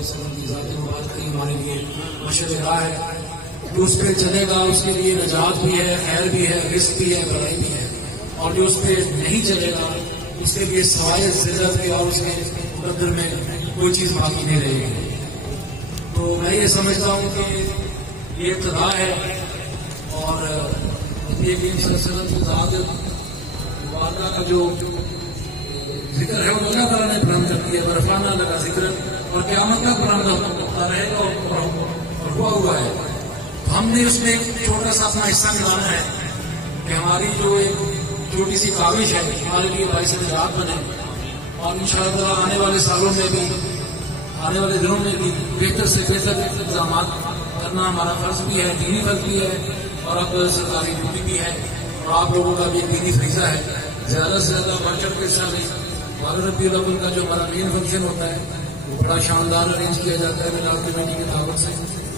علیہ وسلم کی ذات مبارک ہی ہمارے لیے مشعل راہ ہے. جو اس پہ چلے گا اس کے لیے نجات بھی ہے، خیر بھی ہے، رزق بھی ہے، بھلائی بھی ہے. اور جو اس پہ نہیں چلے گا اس کے لیے سوائے ذلت کے اور اس کے مقدر میں کوئی چیز باقی نہیں رہے گی. تو میں یہ سمجھتا ہوں کہ یہ ابتدا ہے اور یہ سلسلت مبارکہ کا جو ذکر ہے وہ اللہ تعالیٰ نے بلند کر دیا. برفانہ لگا ذکر اور قیامت کا بلند ہوتا رہے گا اور ہوا ہوا ہے. ہم نے اس میں ایک چھوٹا سا اپنا حصہ نکالنا ہے کہ ہماری جو ایک چھوٹی سی کاوش ہے ہمارے لیے باعث نجات بنے. اور انشاءاللہ آنے والے سالوں میں بھی، آنے والے دنوں میں بھی بہتر سے بہتر انتظامات کرنا ہمارا فرض بھی ہے، دینی فرض بھی ہے اور اب سرکاری ڈیوٹی بھی ہے. اور آپ لوگوں کا بھی دینی فریضہ ہے زیادہ سے زیادہ بڑھ چڑھ کے حصہ لیں. 12 ربیع الاول کا جو ہمارا مین فنکشن ہوتا ہے وہ بڑا شاندار ارینج کیا جاتا ہے مینار کمیٹی کی دعوت سے.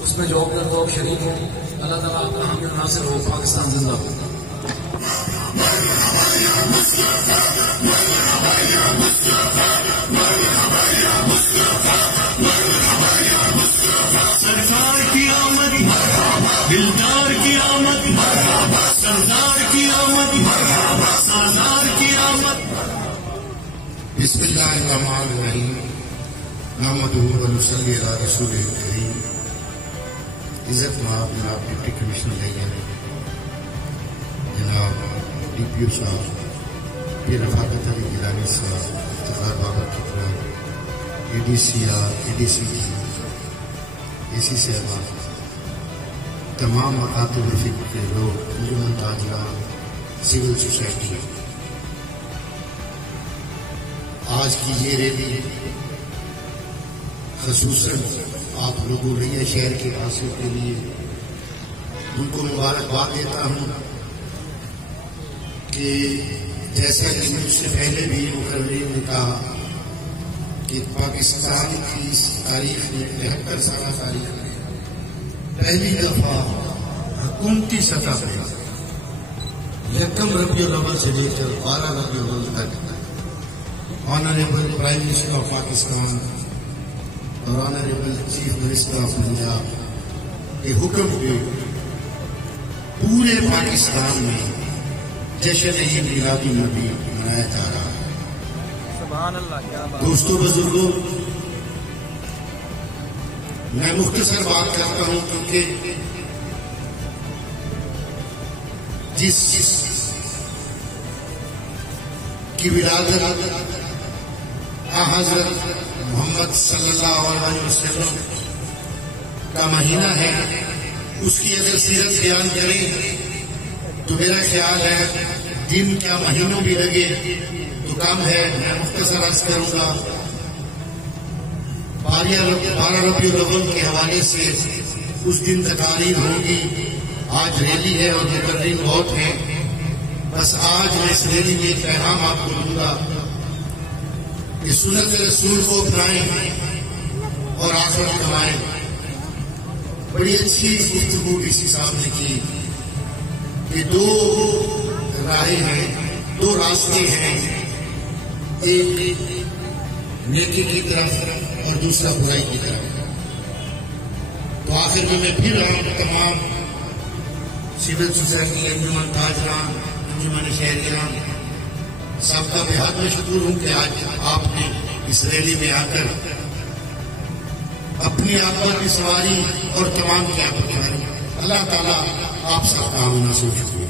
اس میں جو اپنے لوگ شریک ہوں. اللہ تعالیٰ آپ کا حامل ناصر ہو. پاکستان زندہ ہو. سرکار کی آمد، دلدار کی آمد، سردار کی آمد، سردار کی آمد. بسم اللہ الرحمن الرحیم. نحمدہ و نصلی علی رسول کریم. عزت مآب جناب ڈپٹی کمشنر جناب ڈی پی او صاحب، پھر رفاقت علی گیلانی صاحب، افتخار بابا کتران، اے ڈی سی آر، اے ڈی سی ٹی، اے سی صاحبان، تمام مکاتب فکر کے لوگ، انجمن تاجران، سول سوسائٹی. آج کی یہ ریلی خصوصاً آپ لوگوں ریا شہر کے حاصل کے لیے ان کو مبارکباد دیتا ہوں کہ جیسا کہ مجھ سے پہلے بھی مقررین نے کہا کہ پاکستان کی اس تاریخ میں 73 سالہ تاریخ میں پہلی دفعہ حکومتی سطح پہ 1 ربیع الاول سے لے کر 12 ربیع الاول تک honourable prime minister of Pakistan اور honourable chief minister of Punjab کے حکم پہ پورے پاکستان میں جشن عید میلاد النبی منایا جا رہا ہے. سبحان اللہ. کیا بات. دوستوں بزرگوں، میں مختصر بات کرتا ہوں کیونکہ جس کی ولادت حضرت محمد صلی اللہ علیہ وسلم کا مہینہ ہے، اس کی اگر سیرت بیان کریں تو میرا خیال ہے دن کیا مہینوں بھی لگے تو کم ہے. میں مختصر عرض کروں گا. 12 ربیع الاول کے حوالے سے اس دن تقاریر ہوں گی. آج ریلی ہے اور مقررین بہت ہیں. بس آج میں اس ریلی میں ایک پیغام آپ کو دوں گا کہ سنت رسول کو اپنائیں اور آخرت کمائیں. بڑی اچھی گفتگو ڈی صاحب نے کی کہ 2 راہیں ہیں، 2 راستے ہیں، ایک نیکی کی طرف اور دوسرا برائی کی طرف. تو آخر میں پھر ہم تمام سول سوسائٹی، انجمن تاجران، انجمن شہریان سب کا بے حد میں شکر ہوں کہ آج آپ نے اس ریلی میں آ کر اپنی آقا کی سواری اور تمام کی آپ کی. اللہ تعالیٰ آپ سب کا مناسب شکریہ.